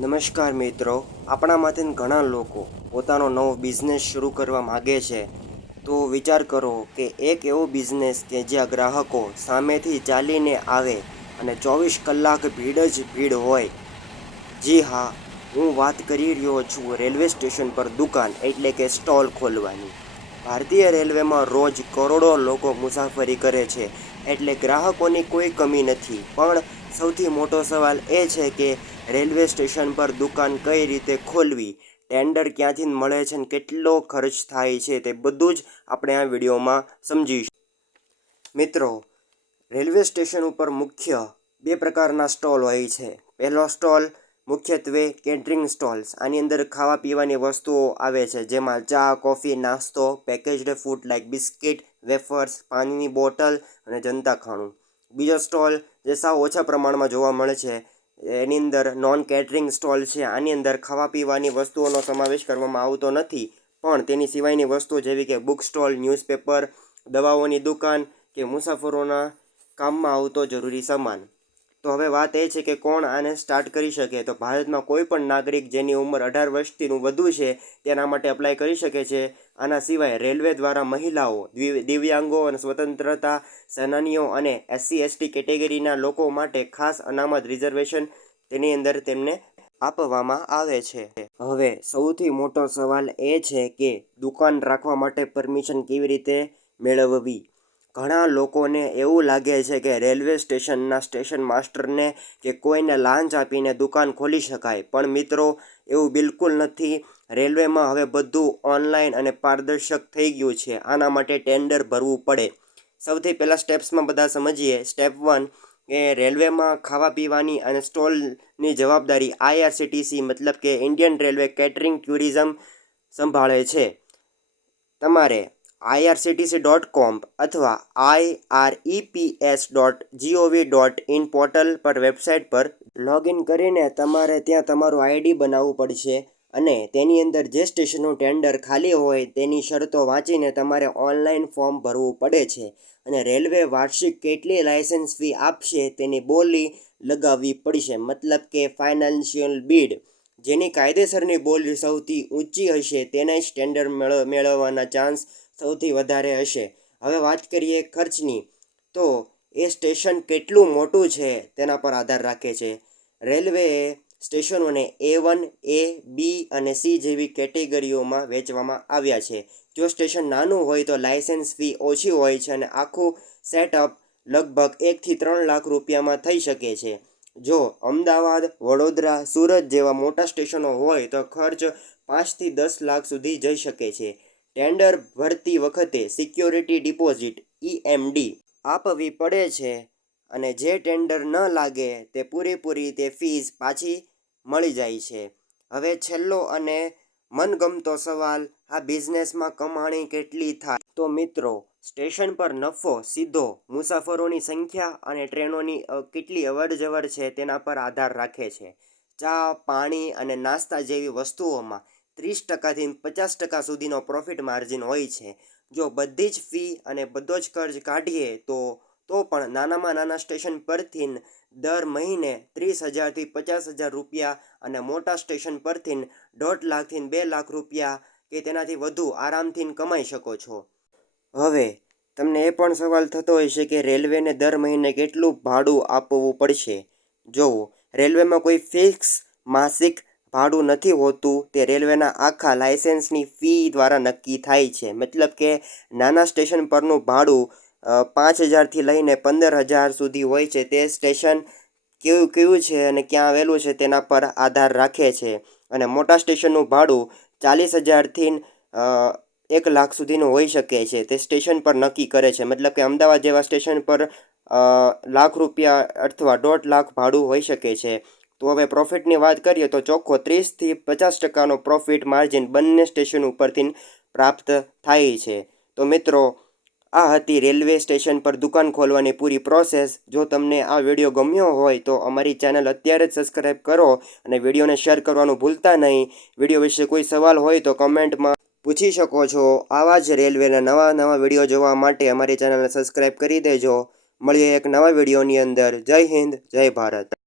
નમસ્કાર મિત્રો, આપણામાંથી ઘણા લોકો પોતાનો નવો બિઝનેસ શરૂ કરવા માગે છે. તો વિચાર કરો કે એક એવો બિઝનેસ કે જ્યાં ગ્રાહકો સામેથી ચાલીને આવે અને 24 કલાક ભીડ જ ભીડ હોય. જી હા, હું વાત કરી રહ્યો છું રેલવે સ્ટેશન પર દુકાન એટલે કે સ્ટોલ ખોલવાની. ભારતીય રેલવેમાં રોજ કરોડો લોકો મુસાફરી કરે છે, એટલે ગ્રાહકોની કોઈ કમી નથી. પણ સૌથી મોટો સવાલ એ છે કે રેલવે સ્ટેશન પર દુકાન કઈ રીતે ખોલવી, ટેન્ડર ક્યાંથી મળે છે અને કેટલો ખર્ચ થાય છે, તે બધું જ આપણે આ વિડીયોમાં સમજીશું. મિત્રો, રેલવે સ્ટેશન ઉપર મુખ્ય બે પ્રકારના સ્ટોલ હોય છે. પહેલો સ્ટોલ મુખ્યત્વે કેટરિંગ સ્ટોલ્સ. આની અંદર ખાવા પીવાની વસ્તુઓ આવે છે, જેમાં ચા, કોફી, નાસ્તો, packaged food like biscuit, wafers, પાણીની બોટલ અને જનતા ખાણું. બીજો સ્ટોલ જે સાવ ઓછા પ્રમાણમાં જોવા મળે છે, એની અંદર નોન કેટરિંગ સ્ટોલ છે. આની અંદર ખાવા પીવાની વસ્તુઓનો સમાવેશ કરવામાં આવતો નથી, પણ તેની સિવાયની વસ્તુઓ જેવી કે બુક સ્ટોલ, ન્યૂઝપેપર, દવાઓની દુકાન કે મુસાફરોના કામમાં આવતો જરૂરી સામાન. તો હવે વાત એ છે કે કોણ આને સ્ટાર્ટ કરી શકે. તો ભારતમાં કોઈ પણ નાગરિક જેની ઉંમર 18 વર્ષથી વધુ છે તેના માટે અપ્લાય કરી શકે છે. આના સિવાય રેલવે દ્વારા મહિલાઓ, દિવ્યાંગો અને સ્વતંત્રતા સેનાનીઓ અને SC/ST કેટેગરીના લોકો માટે ખાસ અનામત રિઝર્વેશન તેની અંદર તેમને આપવામાં આવે છે. હવે સૌથી મોટો સવાલ એ છે કે દુકાન રાખવા માટે પરમિશન કેવી રીતે મેળવવી. ઘણા લોકોને એવું લાગે છે કે રેલવે સ્ટેશનના સ્ટેશન માસ્ટરને કે કોઈને લાંચ આપીને દુકાન ખોલી શકાય, પણ મિત્રો, એવું બિલકુલ નથી. રેલવેમાં હવે બધું ઓનલાઈન અને પારદર્શક થઈ ગયું છે. આના માટે ટેન્ડર ભરવું પડે. સૌથી પહેલાં સ્ટેપ્સમાં બધા સમજીએ. સ્ટેપ 1 કે રેલવેમાં ખાવા પીવાની અને સ્ટોલની જવાબદારી IRCTC મતલબ કે ઇન્ડિયન રેલવે કેટરિંગ ટુરિઝમ સંભાળે છે. તમારે irctc.com અથવા IREPS.gov.in પોર્ટલ પર વેબસાઇટ પર લોગિન કરીને તમારે ત્યાં તમારું ID બનાવવું પડશે અને તેની અંદર જે સ્ટેશનનું ટેન્ડર ખાલી હોય તેની શરતો વાંચીને તમારે ઓનલાઈન ફોર્મ ભરવું પડે છે. અને રેલવે વાર્ષિક કેટલી લાયસન્સ ફી આપશે તેની બોલી લગાવવી પડશે, મતલબ કે ફાઇનાન્શિયલ બિડ. જેની કાયદેસરની બોલી સૌથી ઊંચી હશે તેને જ ટેન્ડર મેળવવાના ચાન્સ સૌથી વધારે હશે. હવે વાત કરીએ ખર્ચની, તો એ સ્ટેશન કેટલું મોટું છે તેના પર આધાર રાખે છે. રેલવેએ સ્ટેશનોને A1, A, B અને C જેવી કેટેગરીઓમાં વહેંચવામાં આવ્યા છે. જો સ્ટેશન નાનું હોય તો લાયસન્સ ફી ઓછી હોય છે અને આખું સેટઅપ લગભગ 1 થી 3 લાખ રૂપિયામાં થઈ શકે છે. જો અમદાવાદ, વડોદરા, સુરત જેવા મોટા સ્ટેશનો હોય તો ખર્ચ 5 થી 10 લાખ સુધી જઈ શકે છે. ટેન્ડર ભરતી વખતે સિક્યોરિટી ડિપોઝિટ EMD આપવી પડે છે અને જે ટેન્ડર ન લાગે તે પૂરેપૂરી તે ફીસ પાછી મળી જાય છે. હવે છેલ્લો અને મનગમતો સવાલ, આ બિઝનેસમાં કમાણી કેટલી થાય? તો મિત્રો, સ્ટેશન પર નફો સીધો મુસાફરોની સંખ્યા અને ટ્રેનોની કેટલી અવરજવર છે તેના પર આધાર રાખે છે. ચા, પાણી અને નાસ્તા જેવી વસ્તુઓમાં 30% થી 50% સુધીનો પ્રોફિટ માર્જિન હોય છે. જો બધી જ ફી અને બધો જ ખર્ચ કાઢીએ તો પણ નાનામાં નાના સ્ટેશન પરથી દર મહિને 30,000 થી 50,000 રૂપિયા અને મોટા સ્ટેશન પરથી 1.5 લાખથી 2 લાખ રૂપિયા કે તેનાથી વધુ આરામથી કમાઈ શકો છો. હવે તમને એ પણ સવાલ થતો હશે કે રેલવેને દર મહિને કેટલું ભાડું આપવું પડશે. જોવો, રેલવેમાં કોઈ ફિક્સ માસિક ભાડું નથી હોતું. તે રેલવેના આખા લાયસન્સની ફી દ્વારા નક્કી થાય છે. મતલબ કે નાના સ્ટેશન પરનું ભાડું 5,000 થી લઈને 15,000 સુધી હોય છે. તે સ્ટેશન કેવું છે અને ક્યાં આવેલું છે તેના પર આધાર રાખે છે. અને મોટા સ્ટેશનનું ભાડું 40,000 થી 1 લાખ સુધીનું હોઈ શકે છે. તે સ્ટેશન પર નક્કી કરે છે. મતલબ કે અમદાવાદ જેવા સ્ટેશન પર લાખ રૂપિયા અથવા 1.5 લાખ ભાડું હોઈ શકે છે. તો હવે પ્રોફિટની વાત કરીએ તો ચોખ્ખો 30 થી 50% પ્રોફિટ માર્જિન બંને સ્ટેશન ઉપરથી પ્રાપ્ત થાય છે. તો મિત્રો, આ હતી રેલવે સ્ટેશન પર દુકાન ખોલવાની પૂરી પ્રોસેસ. જો તમને આ વિડીયો ગમ્યો હોય તો અમારી ચેનલ અત્યારે જ સબસ્ક્રાઈબ કરો અને વિડીયોને શેર કરવાનું ભૂલતા નહીં. વિડીયો વિશે કોઈ સવાલ હોય તો કમેન્ટમાં પૂછી શકો છો. આવા જ રેલવેના નવા વિડીયો જોવા માટે અમારી ચેનલને સબસ્ક્રાઈબ કરી દેજો. મળીએ એક નવા વિડીયોની અંદર. જય હિન્દ, જય ભારત.